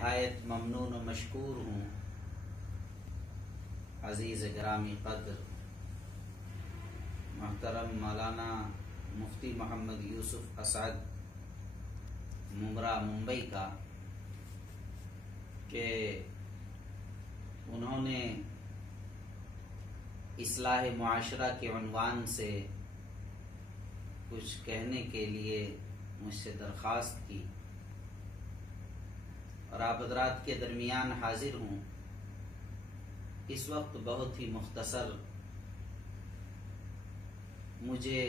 نہایت ممنون و مشکور ہوں عزیز گرامی قدر محترم مولانا مفتی محمد یوسف اسعد ممرا ممبئی کا کہ انہوں نے اصلاح معاشرہ کے عنوان سے کچھ کہنے کے لیے مجھ سے درخواست کی اور آپ حضرات کے درمیان حاضر ہوں۔ اس وقت بہت ہی مختصر مجھے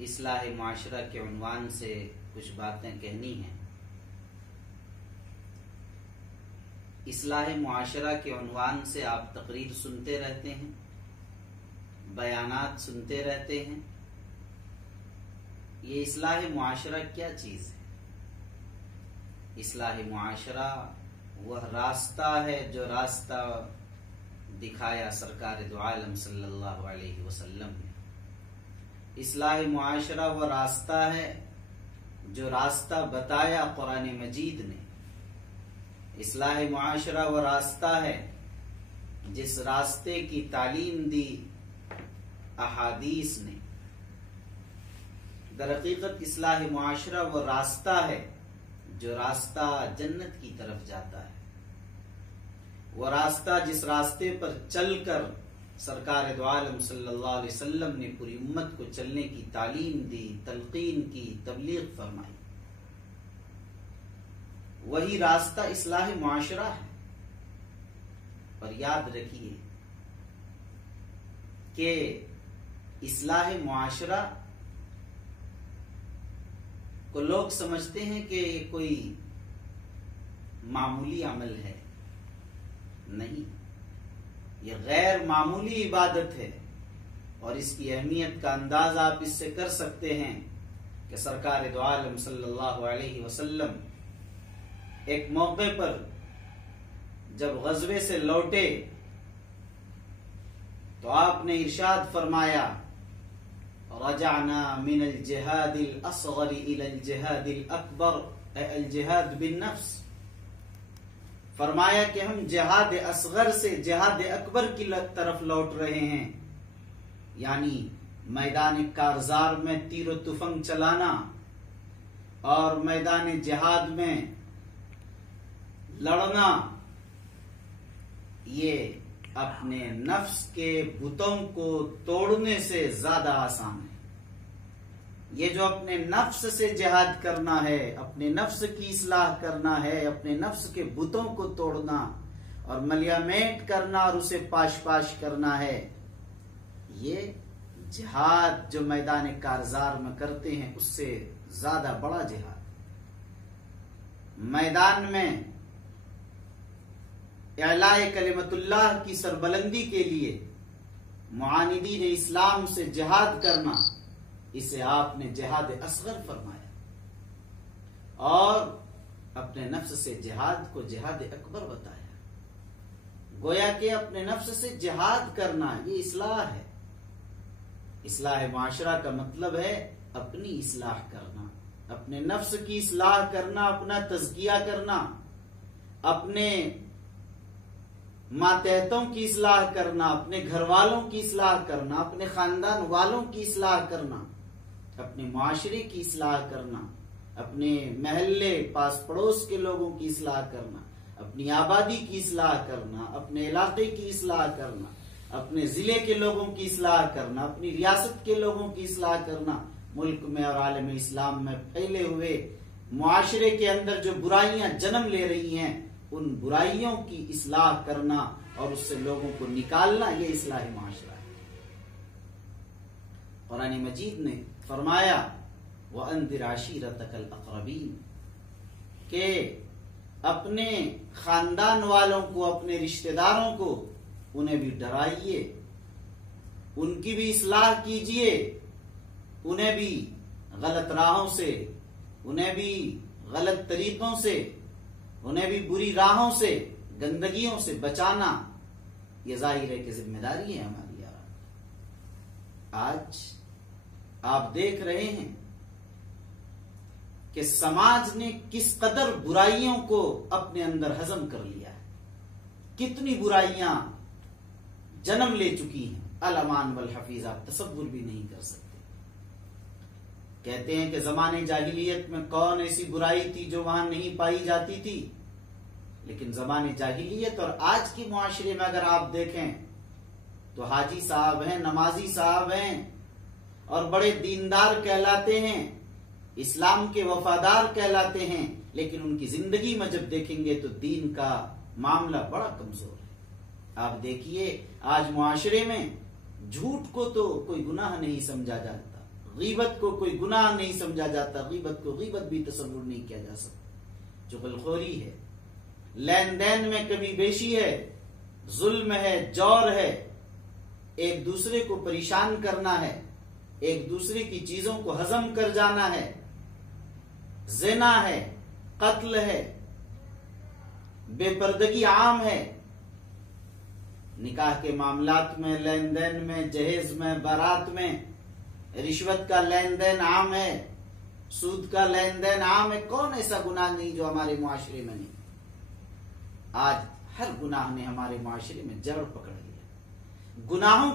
اصلاح معاشرہ کے عنوان سے کچھ باتیں کہنی ہیں۔ اصلاح معاشرہ کے عنوان سے آپ تقریر سنتے رہتے ہیں، بیانات سنتے رہتے ہیں۔ یہ اصلاح معاشرہ کیا چیز ہے؟ اصلاح معاشرہ وہ راستہ ہے جو راستہ دکھایا سرکار دو عالم صلی اللہ علیہ وسلم نے۔ اصلاح معاشرہ وہ راستہ ہے جو راستہ بتایا قرآن مجید نے۔ اصلاح معاشرہ وہ راستہ ہے جس راستے کی تعلیم دی احادیث نے۔ در حقیقت اصلاح معاشرہ وہ راستہ ہے جو راستہ جنت کی طرف جاتا ہے، وہ راستہ جس راستے پر چل کر سرکار دو عالم صلی اللہ علیہ وسلم نے پوری امت کو چلنے کی تعلیم دی، تلقین کی، تبلیغ فرمائی۔ وہی راستہ اصلاح معاشرہ ہے۔ اور یاد رکھیے کہ اصلاح معاشرہ کو لوگ سمجھتے ہیں کہ یہ کوئی معمولی عمل ہے۔ نہیں، یہ غیر معمولی عبادت ہے، اور اس کی اہمیت کا اندازہ آپ اس سے کر سکتے ہیں کہ سرکار دو عالم صلی اللہ علیہ وسلم ایک موقع پر جب غزوے سے لوٹے تو آپ نے ارشاد فرمایا رجعنا من الجہاد الاصغر الى الجہاد الاکبر اے الجہاد بالنفس۔ فرمایا کہ ہم جہاد اصغر سے جہاد اکبر کی طرف لوٹ رہے ہیں، یعنی میدان کارزار میں تیر و تفنگ چلانا اور میدان جہاد میں لڑنا، یہ اپنے نفس کے بتوں کو توڑنے سے زیادہ آسان ہے۔ یہ جو اپنے نفس سے جہاد کرنا ہے، اپنے نفس کی اصلاح کرنا ہے، اپنے نفس کے بتوں کو توڑنا اور ملیامیٹ کرنا اور اسے پاش پاش کرنا ہے، یہ جہاد جو میدان کارزار میں کرتے ہیں اس سے زیادہ بڑا جہاد۔ میدان میں اعلاء کلمت اللہ کی سربلندی کے لیے معاندین اسلام سے جہاد کرنا، اسے آپ نے جہاد اصغر فرمایا، اور اپنے نفس سے جہاد کو جہاد اکبر بتایا۔ گویا کہ اپنے نفس سے جہاد کرنا یہ اصلاح ہے۔ اصلاح معاشرہ کا مطلب ہے اپنی اصلاح کرنا، اپنے نفس کی اصلاح کرنا، اپنا تزکیہ کرنا، اپنے ماتحتوں کی اصلاح کرنا، اپنے گھر والوں کی اصلاح کرنا، اپنے خاندان والوں کی اصلاح کرنا، اپنے معاشرے کی اصلاح کرنا، اپنے محلے پاس پڑوس کے لوگوں کی اصلاح کرنا، اپنی آبادی کی اصلاح کرنا، اپنے علاقے کی اصلاح کرنا، اپنے ضلع کے لوگوں کی اصلاح کرنا، اپنی ریاست کے لوگوں کی اصلاح کرنا، ملک میں اور عالم اسلام میں پھیلے ہوئے معاشرے کے اندر جو برائیاں جنم لے رہی ہیں ان برائیوں کی اصلاح کرنا اور اس سے لوگوں کو نکالنا، یہ اصلاح معاشرہ ہے۔ قرآن مجید نے فرمایا وَأَنذِرْ عَشِيرَتَكَ الْأَقْرَبِينَ کہ اپنے خاندان والوں کو، اپنے رشتہ داروں کو انہیں بھی ڈرائیے، ان کی بھی اصلاح کیجئے، انہیں بھی غلط راہوں سے، انہیں بھی غلط طریقوں سے، انہیں بھی بری راہوں سے، گندگیوں سے بچانا، یہ ظاہر ہے کہ ذمہ داری ہے ہماری۔ آج آپ دیکھ رہے ہیں کہ سماج نے کس قدر برائیوں کو اپنے اندر ہضم کر لیا ہے، کتنی برائیاں جنم لے چکی ہیں۔ الامان والحفیظ آپ تصور بھی نہیں کر سکتے۔ کہتے ہیں کہ زمانے جاہلیت میں کون ایسی برائی تھی جو وہاں نہیں پائی جاتی تھی، لیکن زمانے جاہلیت اور آج کی معاشرے میں اگر آپ دیکھیں تو حاجی صاحب ہیں، نمازی صاحب ہیں اور بڑے دیندار کہلاتے ہیں، اسلام کے وفادار کہلاتے ہیں، لیکن ان کی زندگی میں جب دیکھیں گے تو دین کا معاملہ بڑا کمزور ہے۔ آپ دیکھیے آج معاشرے میں جھوٹ کو تو کوئی گناہ نہیں سمجھا جاتا، غیبت کو کوئی گناہ نہیں سمجھا جاتا، غیبت کو غیبت بھی تصور نہیں کیا جا سکتا۔ چغلخوری ہے، لین دین میں کمی بیشی ہے، ظلم ہے، جور ہے، ایک دوسرے کو پریشان کرنا ہے، ایک دوسرے کی چیزوں کو ہضم کر جانا ہے، زنا ہے، قتل ہے، بے پردگی عام ہے، نکاح کے معاملات میں، لین دین میں، جہیز میں، بارات میں رشوت کا لین دین عام ہے، سود کا لین دین عام ہے۔ کون ایسا گناہ نہیں جو ہمارے معاشرے میں نہیں؟ آج ہر گناہ نے ہمارے معاشرے میں جڑ پکڑ لیا۔ گناہوں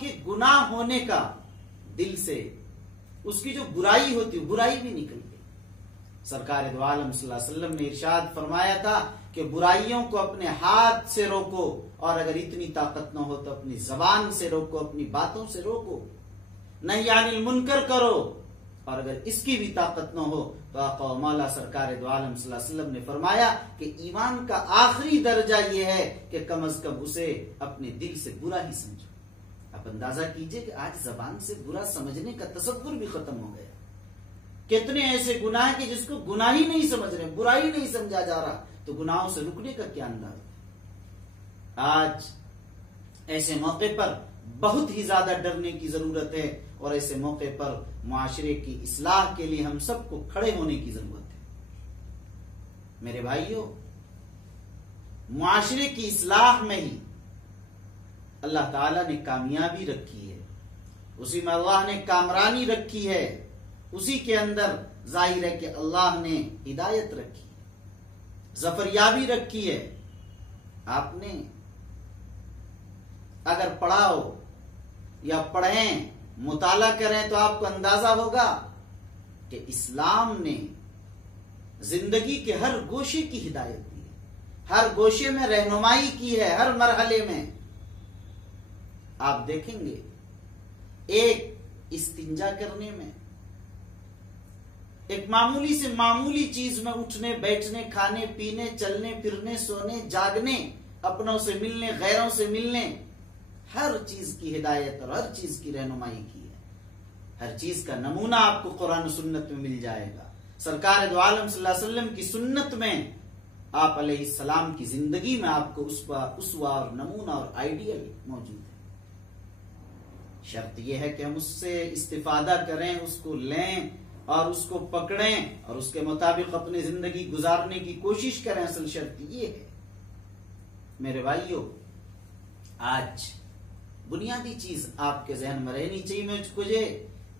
کے گناہ ہونے کا دل سے اس کی جو برائی ہوتی ہے برائی بھی نکل گئی۔ سرکار دو عالم صلی اللہ علیہ وسلم نے ارشاد فرمایا تھا کہ برائیوں کو اپنے ہاتھ سے روکو، اور اگر اتنی طاقت نہ ہو تو اپنی زبان سے روکو، اپنی باتوں سے روکو، نہی عن المنکر کرو، اور اگر اس کی بھی طاقت نہ ہو تو آقا و مولا سرکار دو عالم صلی اللہ علیہ وسلم نے فرمایا کہ ایمان کا آخری درجہ یہ ہے کہ کم از کم اسے اپنے دل سے برا ہی سمجھو۔ آپ اندازہ کیجئے کہ آج زبان سے برا سمجھنے کا تصور بھی ختم ہو گیا۔ کتنے ایسے گناہ کہ جس کو گناہ ہی نہیں سمجھ رہے، برائی نہیں سمجھا جا رہا، تو گناہوں سے رکنے کا کیا انداز ہے؟ آج ایسے موقع پر بہت ہی زیادہ ڈرنے کی ضرورت ہے، اور ایسے موقع پر معاشرے کی اصلاح کے لیے ہم سب کو کھڑے ہونے کی ضرورت ہے۔ میرے بھائیوں، معاشرے کی اصلاح میں ہی اللہ تعالیٰ نے کامیابی رکھی ہے، اسی میں اللہ نے کامرانی رکھی ہے، اسی کے اندر ظاہر ہے کہ اللہ نے ہدایت رکھی ہے، ظفریابی رکھی ہے۔ آپ نے اگر پڑھا ہو یا پڑھیں، مطالعہ کریں تو آپ کو اندازہ ہوگا کہ اسلام نے زندگی کے ہر گوشے کی ہدایت دی ہے، ہر گوشے میں رہنمائی کی ہے، ہر مرحلے میں۔ آپ دیکھیں گے ایک استنجا کرنے میں، ایک معمولی سے معمولی چیز میں اٹھنے بیٹھنے، کھانے پینے، چلنے پھرنے، سونے جاگنے، اپنوں سے ملنے، غیروں سے ملنے، ہر چیز کی ہدایت اور ہر چیز کی رہنمائی کی ہے۔ ہر چیز کا نمونہ آپ کو قرآن و سنت میں مل جائے گا۔ سرکار دو عالم صلی اللہ علیہ وسلم کی سنت میں، آپ علیہ السلام کی زندگی میں آپ کو اسوہ اور نمونہ اور آئیڈیل موجود ہے۔ شرط یہ ہے کہ ہم اس سے استفادہ کریں، اس کو لیں اور اس کو پکڑیں اور اس کے مطابق اپنی زندگی گزارنے کی کوشش کریں۔ اصل شرط یہ ہے میرے بھائیوں، آج بنیادی چیز آپ کے ذہن میں رہنی چاہیے۔ مجھے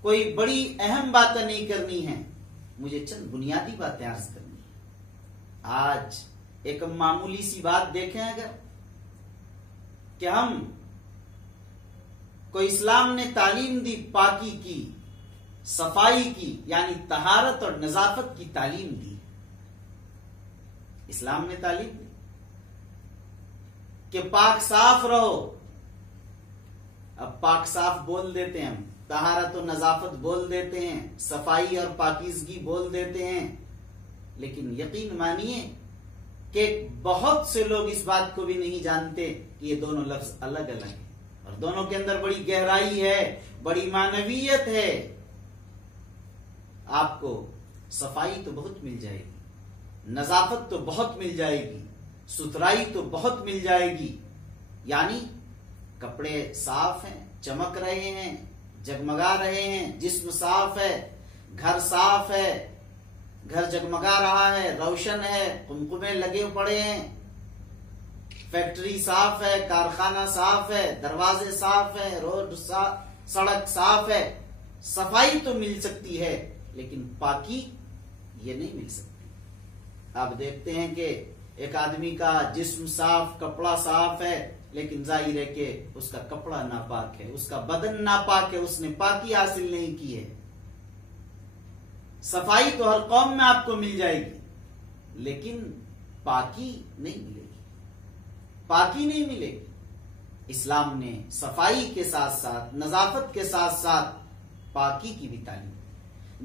کوئی بڑی اہم باتیں نہیں کرنی ہیں، مجھے چند بنیادی باتیں عرض کرنی ہیں۔ آج ایک معمولی سی بات دیکھیں، اگر کہ ہم کو اسلام نے تعلیم دی، پاکی کی، صفائی کی، یعنی طہارت اور نظافت کی تعلیم دی۔ اسلام نے تعلیم دی کہ پاک صاف رہو۔ اب پاک صاف بول دیتے ہیں ہم، طہارت و نظافت بول دیتے ہیں، صفائی اور پاکیزگی بول دیتے ہیں، لیکن یقین مانیے کہ بہت سے لوگ اس بات کو بھی نہیں جانتے کہ یہ دونوں لفظ الگ الگ ہیں، اور دونوں کے اندر بڑی گہرائی ہے، بڑی معنویت ہے۔ آپ کو صفائی تو بہت مل جائے گی، نظافت تو بہت مل جائے گی، ستھرائی تو بہت مل جائے گی، یعنی کپڑے صاف ہیں، چمک رہے ہیں، جگمگا رہے ہیں، جسم صاف ہے، گھر صاف ہے، گھر جگمگا رہا ہے، روشن ہے، قمقمے لگے پڑے ہیں، فیکٹری صاف ہے، کارخانہ صاف ہے، دروازے صاف ہیں، روڈ سڑک صاف ہے۔ صفائی تو مل سکتی ہے، لیکن پاکی یہ نہیں مل سکتی. آپ دیکھتے ہیں کہ ایک آدمی کا جسم صاف، کپڑا صاف ہے، لیکن ظاہر ہے کہ اس کا کپڑا ناپاک ہے، اس کا بدن ناپاک ہے، اس نے پاکی حاصل نہیں کی ہے. صفائی تو ہر قوم میں آپ کو مل جائے گی، لیکن پاکی نہیں ملے گی، پاکی نہیں ملے گی. اسلام نے صفائی کے ساتھ ساتھ، نظافت کے ساتھ ساتھ پاکی کی بھی تعلیم.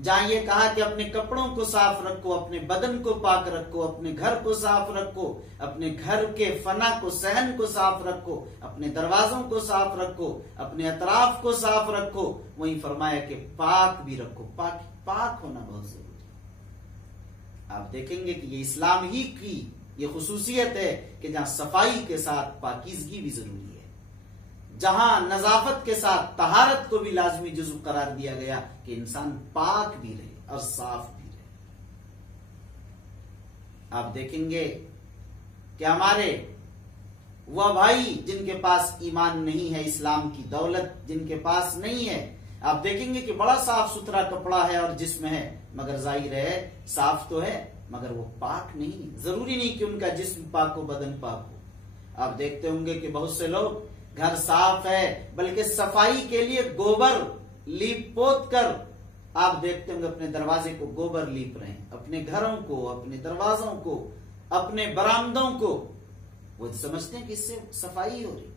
جہاں یہ کہا کہ اپنے کپڑوں کو صاف رکھو، اپنے بدن کو پاک رکھو، اپنے گھر کو صاف رکھو، اپنے گھر کے فنا کو، صحن کو صاف رکھو، اپنے دروازوں کو صاف رکھو، اپنے اطراف کو صاف رکھو، وہیں فرمایا کہ پاک بھی رکھو. پاک ہونا بہت ضروری ہے. آپ دیکھیں گے کہ یہ اسلام ہی کی یہ خصوصیت ہے کہ جہاں صفائی کے ساتھ پاکیزگی بھی ضروری ہے، جہاں نظافت کے ساتھ طہارت کو بھی لازمی جزو قرار دیا گیا کہ انسان پاک بھی رہے اور صاف بھی رہے. آپ دیکھیں گے کہ ہمارے وہ بھائی جن کے پاس ایمان نہیں ہے، اسلام کی دولت جن کے پاس نہیں ہے، آپ دیکھیں گے کہ بڑا صاف ستھرا کپڑا ہے اور جسم ہے، مگر ظاہر ہے صاف تو ہے مگر وہ پاک نہیں. ضروری نہیں کہ ان کا جسم پاک ہو، بدن پاک ہو. آپ دیکھتے ہوں گے کہ بہت سے لوگ گھر صاف ہے بلکہ صفائی کے لیے گوبر لیپ پوت کر، آپ دیکھتے ہوں گے اپنے دروازے کو گوبر لیپ رہے ہیں، اپنے گھروں کو، اپنے دروازوں کو، اپنے برآمدوں کو. وہ سمجھتے ہیں کہ اس سے صفائی ہو رہی.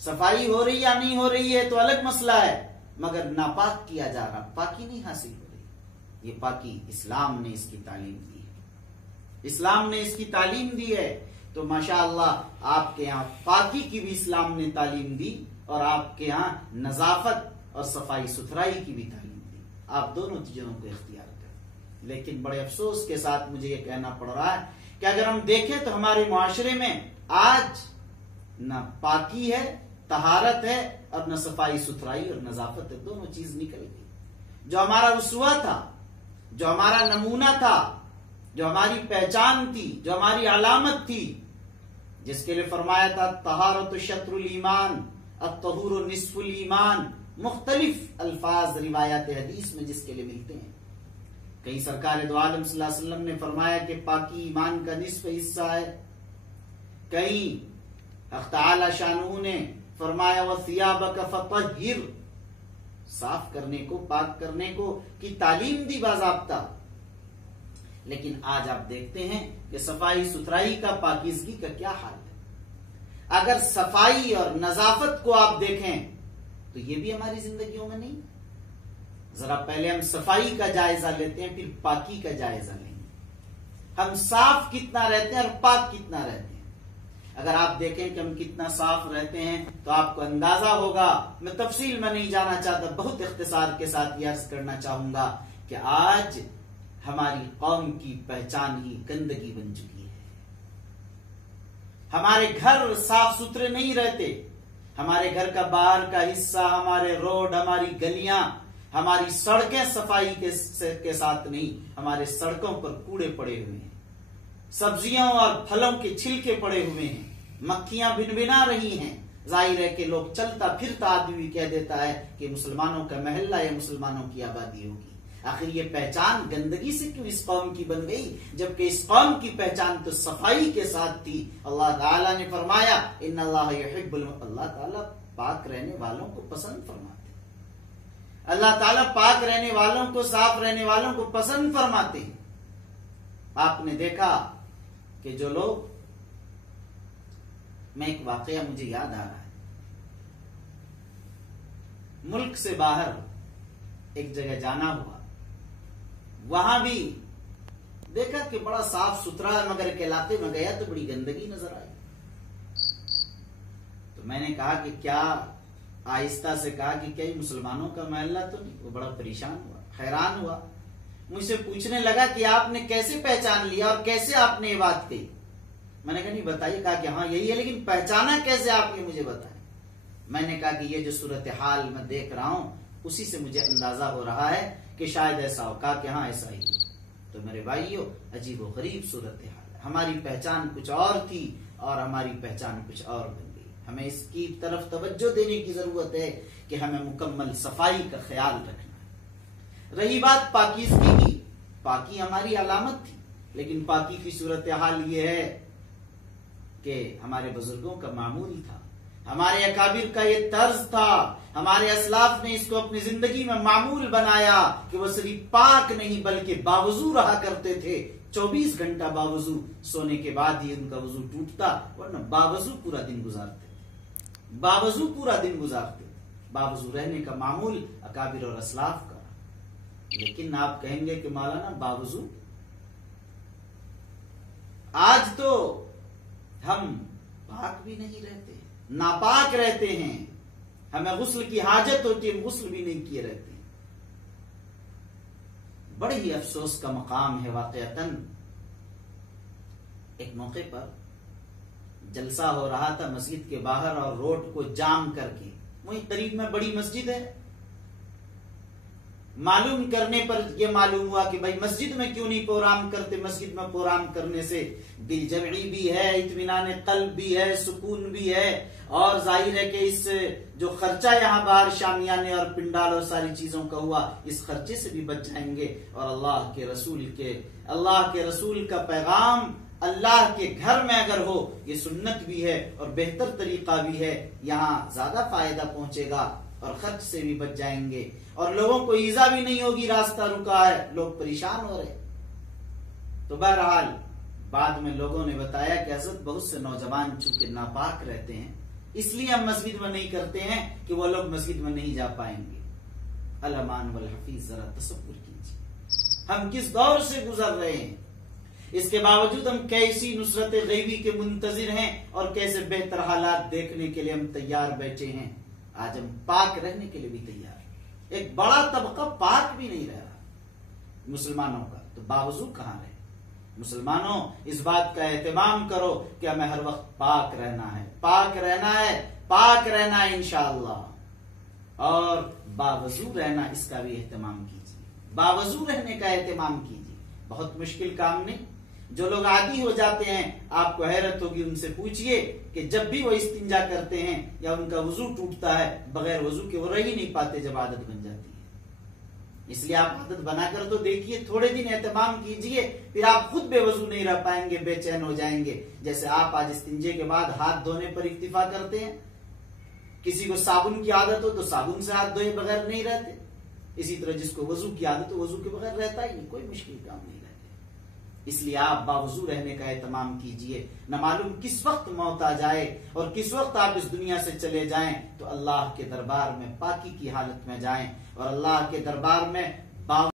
صفائی ہو رہی یا نہیں ہو رہی ہے تو الگ مسئلہ ہے، مگر ناپاک کیا جا رہا، پاکی نہیں حاصل ہو رہی. یہ پاکی اسلام نے اس کی تعلیم دی ہے، اسلام نے اس کی تعلیم دی ہے. تو ماشاءاللہ آپ کے یہاں پاکی کی بھی اسلام نے تعلیم دی اور آپ کے یہاں نظافت اور صفائی ستھرائی کی بھی تعلیم دی. آپ دونوں چیزوں کو اختیار کریں. لیکن بڑے افسوس کے ساتھ مجھے یہ کہنا پڑ رہا ہے کہ اگر ہم دیکھیں تو ہمارے معاشرے میں آج نہ پاکی ہے، طہارت ہے، اور نہ صفائی ستھرائی اور نظافت ہے. دونوں چیز نکل گئی. جو ہمارا اسوہ تھا، جو ہمارا نمونہ تھا، جو ہماری پہچان تھی، جو ہماری علامت تھی، جس کے لیے فرمایا تھا طہارت شطر الایمان، الطہور نصف الایمان، مختلف الفاظ روایات حدیث میں جس کے لیے ملتے ہیں. کہیں سرکار دو عالم صلی اللہ علیہ وسلم نے فرمایا کہ پاکی ایمان کا نصف حصہ ہے. کہیں حق تعالی شانہ نے فرمایا وَثِيَابَكَ فَطَهِّرْ، صاف کرنے کو، پاک کرنے کو کی تعلیم دی باضابطہ. لیکن آج آپ دیکھتے ہیں کہ صفائی ستھرائی کا، پاکیزگی کا کیا حال ہے. اگر صفائی اور نظافت کو آپ دیکھیں تو یہ بھی ہماری زندگیوں میں نہیں. ذرا پہلے ہم صفائی کا جائزہ لیتے ہیں، پھر پاکی کا جائزہ لیں گے. ہم صاف کتنا رہتے ہیں اور پاک کتنا رہتے ہیں. اگر آپ دیکھیں کہ ہم کتنا صاف رہتے ہیں تو آپ کو اندازہ ہوگا، میں تفصیل میں نہیں جانا چاہتا، بہت اختصار کے ساتھ یہ عرض کرنا چاہوں گا کہ آج ہماری قوم کی پہچان ہی گندگی بن چکی ہے. ہمارے گھر صاف ستھرے نہیں رہتے. ہمارے گھر کا باہر کا حصہ، ہمارے روڈ، ہماری گلیاں، ہماری سڑکیں صفائی کے ساتھ نہیں. ہمارے سڑکوں پر کوڑے پڑے ہوئے ہیں، سبزیوں اور پھلوں کے چھلکے پڑے ہوئے ہیں، مکھیاں بھنبھنا رہی ہیں. ظاہر ہے کہ لوگ چلتا پھرتا آدمی کہہ دیتا ہے کہ مسلمانوں کا محلہ یا مسلمانوں کی آبادی ہوگی. آخر یہ پہچان گندگی سے کیوں اس قوم کی بن گئی، جبکہ اس قوم کی پہچان تو صفائی کے ساتھ تھی. اللہ تعالیٰ نے فرمایا ان اللہ یحب اللہ تعالیٰ پاک رہنے والوں کو پسند فرماتے ہیں. اللہ تعالیٰ پاک رہنے والوں کو، صاف رہنے والوں کو پسند فرماتے ہیں. آپ نے دیکھا کہ جو لوگ، میں ایک واقعہ مجھے یاد آ رہا ہے، ملک سے باہر ایک جگہ جانا ہوا، وہاں بھی دیکھا کہ بڑا صاف ستھرا ہے، مگر ایک علاقے میں گیا تو بڑی گندگی نظر آئی. تو میں نے کہا کہ کیا، آہستہ سے کہا کہ کیا یہ مسلمانوں کا محلہ تو نہیں؟ وہ بڑا پریشان ہوا، حیران ہوا، مجھ سے پوچھنے لگا کہ آپ نے کیسے پہچان لیا اور کیسے آپ نے یہ بات کہی. میں نے کہا نہیں بتائیے. کہا کہ ہاں یہی ہے، لیکن پہچانا کیسے آپ یہ مجھے بتائیں. میں نے کہا کہ یہ جو صورتحال میں دیکھ رہا ہوں اسی سے مجھے اندازہ ہو رہا ہے کہ شاید ایسا ہو. کہا کہ ہاں ایسا ہی ہو. تو میرے بھائیو، عجیب و غریب صورتحال ہے. ہماری پہچان کچھ اور تھی اور ہماری پہچان کچھ اور بن گئی. ہمیں اس کی طرف توجہ دینے کی ضرورت ہے کہ ہمیں مکمل صفائی کا خیال رکھنا ہے. رہی بات پاکیزگی کی، پاکی ہماری علامت تھی، لیکن پاکی کی صورتحال یہ ہے کہ ہمارے بزرگوں کا معمول تھا، ہمارے اکابر کا یہ طرز تھا، ہمارے اسلاف نے اس کو اپنی زندگی میں معمول بنایا کہ وہ صرف پاک نہیں بلکہ باوضو رہا کرتے تھے۔ 24 گھنٹہ باوضو سونے کے بعد ہی ان کا وضو ٹوٹتا، ورنہ باوضو پورا دن گزارتے تھے، باوضو پورا دن گزارتے تھے۔ باوضو رہنے کا معمول اکابر اور اسلاف کا۔ لیکن آپ کہیں گے کہ مولانا باوضو، آج تو ہم پاک بھی نہیں رہتے، ناپاک رہتے ہیں، ہمیں غسل کی حاجت ہوتی ہے، غسل بھی نہیں کیے رہتے۔ بڑے ہی افسوس کا مقام ہے واقعتاً۔ ایک موقع پر جلسہ ہو رہا تھا مسجد کے باہر اور روڈ کو جام کر کے، وہیں قریب میں بڑی مسجد ہے، معلوم کرنے پر یہ معلوم ہوا کہ بھائی مسجد میں کیوں نہیں پروگرام کرتے، مسجد میں پروگرام کرنے سے دل جمعی بھی ہے، اطمینان قلب بھی ہے، سکون بھی ہے، اور ظاہر ہے کہ اس جو خرچہ یہاں باہر شامیانے اور پنڈال اور ساری چیزوں کا ہوا، اس خرچے سے بھی بچ جائیں گے، اور اللہ کے رسول کا پیغام اللہ کے گھر میں اگر ہو، یہ سنت بھی ہے اور بہتر طریقہ بھی ہے، یہاں زیادہ فائدہ پہنچے گا اور خرچ سے بھی بچ جائیں گے، اور لوگوں کو ایذا بھی نہیں ہوگی، راستہ رکا ہے، لوگ پریشان ہو رہے۔ تو بہرحال بعد میں لوگوں نے بتایا کہ حضرت بہت سے نوجوان چونکہ ناپاک رہتے ہیں، اس لیے ہم مسجد میں نہیں کرتے ہیں کہ وہ لوگ مسجد میں نہیں جا پائیں گے۔ الامان والحفیظ، ذرا تصور کیجیے ہم کس دور سے گزر رہے ہیں، اس کے باوجود ہم کیسی نصرت غیبی کے منتظر ہیں اور کیسے بہتر حالات دیکھنے کے لیے ہم تیار بیٹھے ہیں۔ آج ہم پاک رہنے کے لیے بھی تیار ہیں، ایک بڑا طبقہ پاک بھی نہیں رہ رہا مسلمانوں کا، تو باوضو کہاں رہے؟ مسلمانوں اس بات کا اہتمام کرو کہ ہمیں ہر وقت پاک رہنا ہے، پاک رہنا ہے، پاک رہنا ہے انشاءاللہ، اور باوضو رہنا اس کا بھی اہتمام کیجیے، باوضو رہنے کا اہتمام کیجیے۔ بہت مشکل کام نہیں، جو لوگ عادی ہو جاتے ہیں آپ کو حیرت ہوگی، ان سے پوچھئے کہ جب بھی وہ استنجا کرتے ہیں یا ان کا وضو ٹوٹتا ہے، بغیر وضو کے وہ رہ ہی نہیں پاتے جب عادت بن جاتی ہے۔ اس لیے آپ عادت بنا کر تو دیکھیے، تھوڑے دن اہتمام کیجئے، پھر آپ خود بے وضو نہیں رہ پائیں گے، بے چین ہو جائیں گے۔ جیسے آپ آج استنجے کے بعد ہاتھ دھونے پر اکتفا کرتے ہیں، کسی کو صابن کی عادت ہو تو صابن سے ہاتھ دھوئے بغیر نہیں رہتے، اسی طرح جس کو وضو کی عادت ہو وضو کے بغیر رہتا ہی نہیں، کوئی مشکل کام نہیں رہتا۔ اس لیے آپ باوضو رہنے کا اہتمام کیجئے، نہ معلوم کس وقت موت آ جائے اور کس وقت آپ اس دنیا سے چلے جائیں، تو اللہ کے دربار میں پاکی کی حالت میں جائیں، اور اللہ کے دربار میں